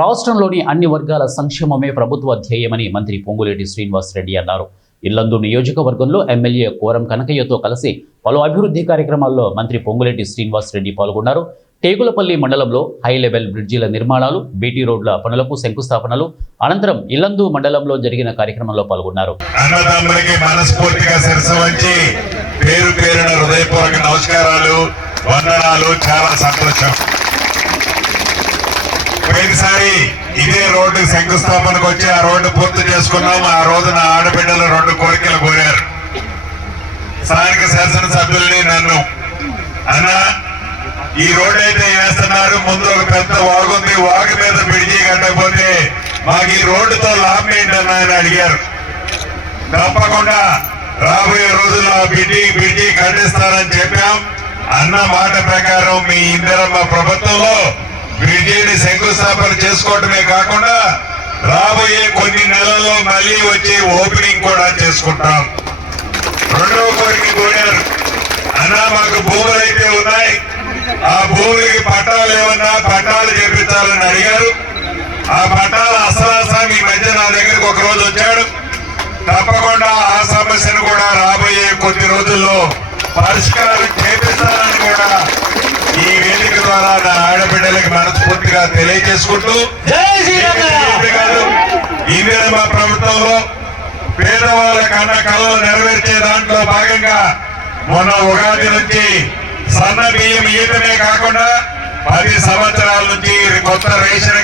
రాష్ట్రంలోని అన్ని వర్గాల సంక్షేమమే ప్రభుత్వ ధ్యేయమని మంత్రి పొంగులేటి శ్రీనివాసరెడ్డి అన్నారు. ఇల్లందు నియోజకవర్గంలో ఎమ్మెల్యే కోరం కనకయ్యతో కలిసి పలు అభివృద్ధి కార్యక్రమాల్లో మంత్రి పొంగులేటి శ్రీనివాసరెడ్డి పాల్గొన్నారు. టేకులపల్లి మండలంలో హై లెవెల్ బ్రిడ్జిల నిర్మాణాలు, బీటీ రోడ్ల పనులకు శంకుస్థాపనలు అనంతరం ఇల్లందు మండలంలో జరిగిన కార్యక్రమంలో పాల్గొన్నారు. అన్నదమ్ములకి మనస్ఫూర్తిగా శిరస్సు వంచి పేరు పేరున హృదయపూర్వక నమస్కారాలు, వందనాలు. చాలా సంతోషం. పోయినసారి ఇదే రోడ్డు శంకుస్థాపనకు వచ్చి ఆ రోడ్డు పూర్తి చేసుకున్నాం. ఆ రోజున ఆడబిడ్డలు 2 కోరికలు కోరారు. స్థానిక శాసనసభ్యుల్ని నన్ను, అన్నా ఈ రోడ్డు అయితే వేస్తున్నారు, ముందు ఒక పెద్ద వాగుంది, వాగు మీద బ్రిడ్జి కట్టకపోతే మాకు ఈ రోడ్డుతో లాభం ఏంటన్నా అని అడిగారు. తప్పకుండా రాబోయే రోజుల్లో బ్రిడ్జి కట్టిస్తారని చెప్పాం. అన్న మాట ప్రకారం మీ ఇందిరమ్మ ప్రభుత్వంలో బ్రిడ్జిని శంకుస్థాపన చేసుకోవటమే కాకుండా రాబోయే కొన్ని నెలల్లో మళ్ళీ వచ్చి ఓపెనింగ్ కూడా చేసుకుంటాం. 2వ కోరిక కోరారు, అన్నా మాకు భూములు అయితే ఉన్నాయి, ఆ భూములకి పట్టాలు ఏమన్నా పట్టాలు చేపించాలని అడిగారు. ఆ పట్టాల అసలాసామి ఈ మధ్య నా దగ్గరికి ఒక రోజు వచ్చాడు. తప్పకుండా ఆ సమస్యను కూడా రాబోయే కొద్ది రోజుల్లో పరిష్కారం చేపిస్తానని కూడా ఈ వేదిక ద్వారా నా ఆడబిడ్డలకి మనస్ఫూర్తిగా తెలియజేసుకుంటూ, ఇందిరమ్మ ప్రభుత్వంలో పేదవాళ్ళ కన్న కళలు నెరవేర్చే దాంట్లో భాగంగా మొన్న ఉగాది నుంచి సన్న బియ్యం ఇయ్యటమే కాకుండా 10 సంవత్సరాల నుంచి కొత్త రేషన్